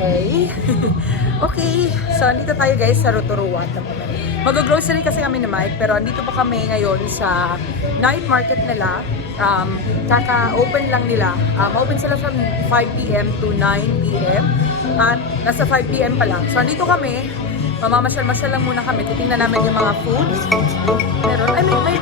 Okay. Okay. So, andito tayo guys sa Rotorua. Mag-grocery kasi kami ni Mike, pero andito pa kami ngayon sa night market nila. Kaka-open lang nila. Open sila from 5 p.m. to 9 p.m. At nasa 5 p.m. pa lang. So, andito kami. Mamamasyal-masyal lang muna kami. Titingnan namin yung mga foods. Meron. Ay, may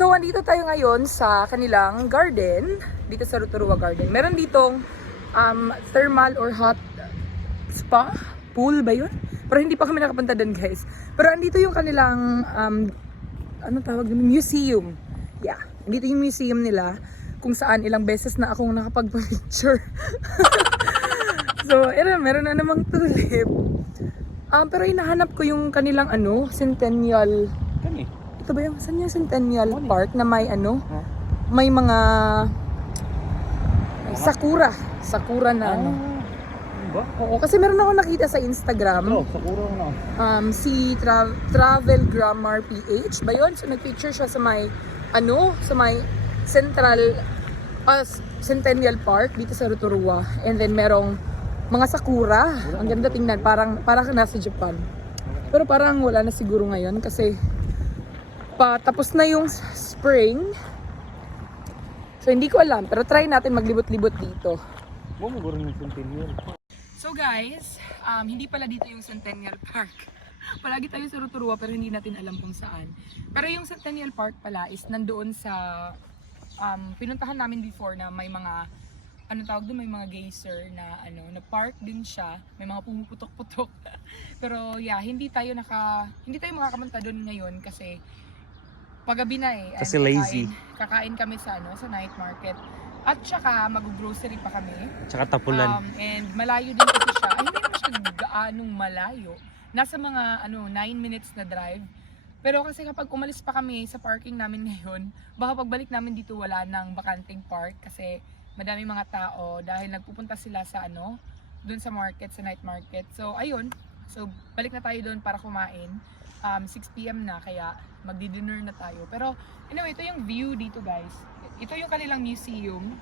So, andito tayo ngayon sa kanilang garden, dito sa Rotorua Garden. Meron ditong thermal or hot spa, pool ba yun? Pero hindi pa kami nakapunta doon guys. Pero andito yung kanilang, ano tawag yun? Museum. Yeah, andito yung museum nila kung saan ilang beses na akong nakapag-picture. So, meron na namang tulip. Pero hinahanap ko yung kanilang Centennial. Ito ba yung, saan yung Centennial Park na may may mga sakura na ba? Oo, kasi meron ako nakita sa Instagram. Sakura na. Si Travel Grammar PH ba yun? So nagpicture siya sa may sa may Centennial Park dito sa Rotorua. And then merong mga sakura. Ang ganda tingnan, parang nasa Japan. Pero parang wala na siguro ngayon kasi tapos na yung spring. So hindi ko alam, pero try natin maglibot-libot dito. So guys, hindi pala dito yung Centennial Park. Palagi tayo sa Rotorua pero hindi natin alam kung saan. Pero yung Centennial Park pala is nandoon sa pinuntahan namin before na may mga may mga geyser na na park din siya, may mga pumuputok-putok. Pero yeah, hindi tayo makakapunta doon ngayon kasi paggabi na eh. Kasi lazy. Kakain kami sa sa night market. At saka mag-grocery pa kami. Tsaka tapulan. And malayo din kasi siya. Ay, hindi naman siya gaanong malayo. Nasa mga 9 minutes na drive. Pero kasi kapag umalis pa kami sa parking namin ngayon, baka pagbalik namin dito wala nang bakanting park kasi madaming mga tao dahil nagpupunta sila sa doon sa market, sa night market. So ayun. So balik na tayo doon para kumain. 6 PM na kaya magdi-dinner na tayo. Pero anyway, ito yung view dito guys. Ito yung kanilang museum.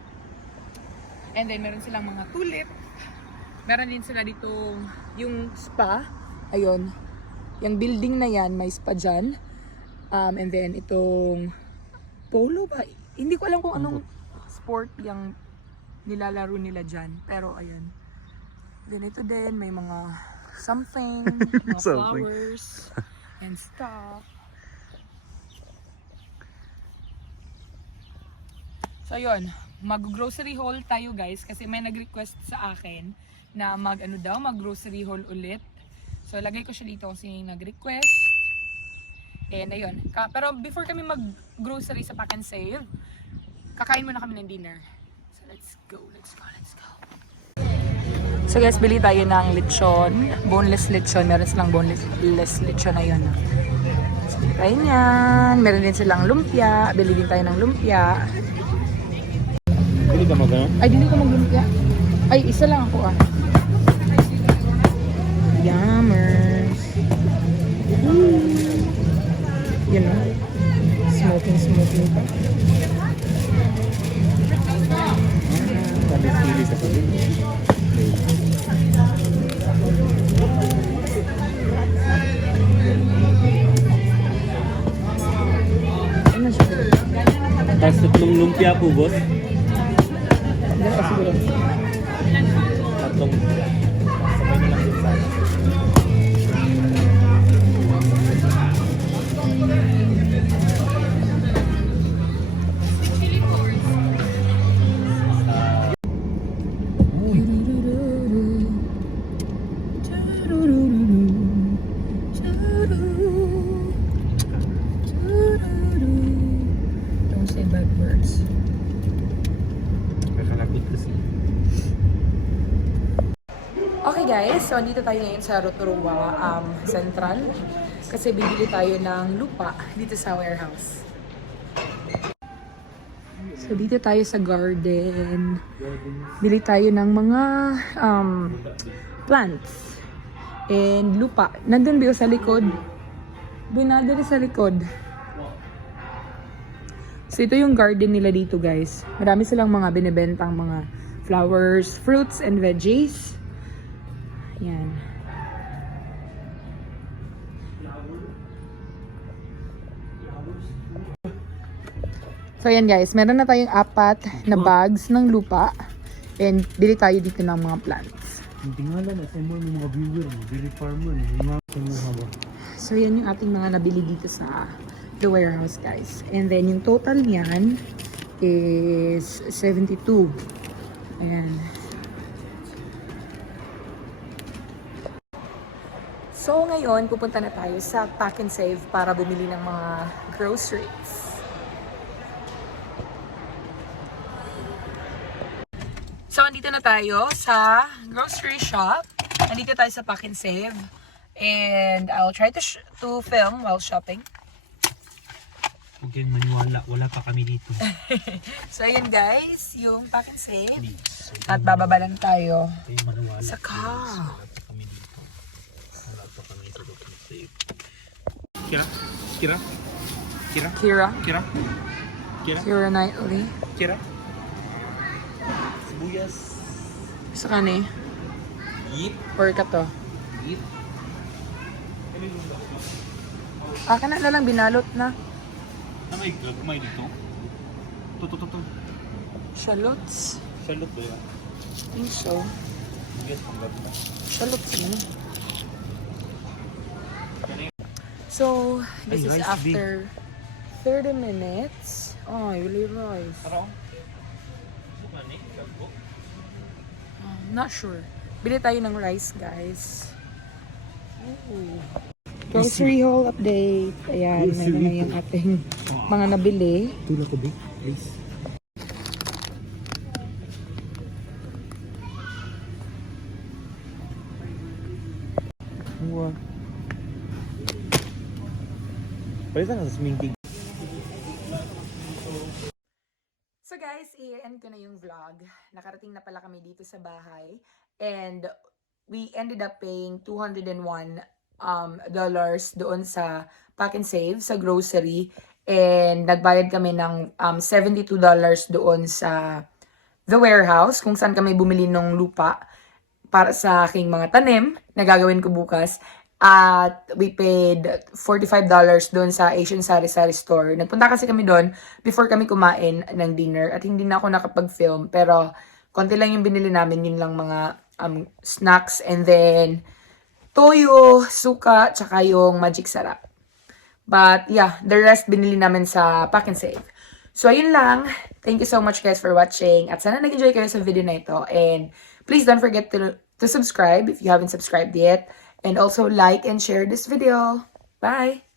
And then meron silang mga tulip. Meron din sila dito yung spa. Ayun. Yung building na yan, may spa dyan. And then itong polo ba? Hindi ko alam kung anong sport yung nilalaro nila dyan. Pero ayan. Then ito din, may mga something, mga flowers and stuff. So yun, mag-grocery haul tayo guys kasi may nag-request sa akin na mag-grocery haul ulit. So lagay ko siya dito kasi nag-request. And ayun, pero before kami mag-grocery sa Pack and Save, kakain muna kami ng dinner. So let's go. So guys, bili tayo ng lechon, boneless lechon. Meron silang boneless lechon na yun. So bili tayo yan. Meron din silang lumpia. Bili din tayo ng lumpia. Hindi ka magano? Ay, hindi ko maglumpia. Ay, isa lang ako Yummers. Yun na. Smoking pa. Pili sa pili. Ano siya? Tapos tatlong lumpia po, boss. Diyan ka siguro. Tatlong. Sabay na lang din sana. Don't say bad words. Kakalagot kasi. Okay guys, so dito tayo ngayon sa Rotorua Central kasi bibili tayo ng lupa dito sa warehouse. So dito tayo sa garden. Bili tayo ng mga plants and lupa. Nandun ba sa likod? Doon na doon sa likod. So ito yung garden nila dito guys. Marami silang mga binibentang mga flowers, fruits and veggies. Yan. So yan guys, meron na tayong 4 na bags ng lupa and bili tayo dito ng mga plants. Hindi nga lang, assemble ng mga viewer, mga farmer, mga haba. So yan yung ating mga nabili dito sa the warehouse guys. And then yung total niyan is 72. Ayan. So ngayon, pupunta na tayo sa Pack and Save para bumili ng mga groceries. So, andito na tayo sa grocery shop. Andito tayo sa Pack and Save. And I'll try to film while shopping. Okay, maniwala. Wala pa kami dito. So, ayan guys, yung Pack and Save. At bababa lang tayo Ito yung manuwala. sa car. Wala pa kami dito. Wala pa kami sa document save. Kira? Kira? Kira? Kira. Kira? Kira? Kira Knightley. Kira? Sibuyas. Sa kani. Yeet. Or ka to. Yeet. Kana na lang binalot na. Ano yung gagmay dito? Ito. Shallots. Salot ba yan? I think so. Yes, panggap na. Shallots naman. So, this Ay, is rice, after 30 minutes. Oh, really rice. Ano? Bukan eh, gago. Not sure. Bili tayo ng rice, guys. Ooh. Grocery haul update. Ayan, may na yung ating mga nabili. Tula ko, Big. Please. Wow. Pwede na sa sminking. So guys, i-end ko na yung vlog. Nakarating na pala kami dito sa bahay. And we ended up paying $201 doon sa Pack and Save, sa grocery. And nagbayad kami ng $72 doon sa The Warehouse, kung saan kami bumili ng lupa para sa aking mga tanim na gagawin ko bukas. At we paid $45 doon sa Asian Sari-Sari Store. Nagpunta kasi kami doon before kami kumain ng dinner at hindi na ako nakapag-film. Pero konti lang yung binili namin, yun lang mga snacks and then toyo, suka, tsaka yung magic sarap. But yeah, the rest binili namin sa Pack and Save. So ayun lang. Thank you so much guys for watching. At sana nag-enjoy kayo sa video na ito. And please don't forget to subscribe if you haven't subscribed yet. And also like and share this video. Bye!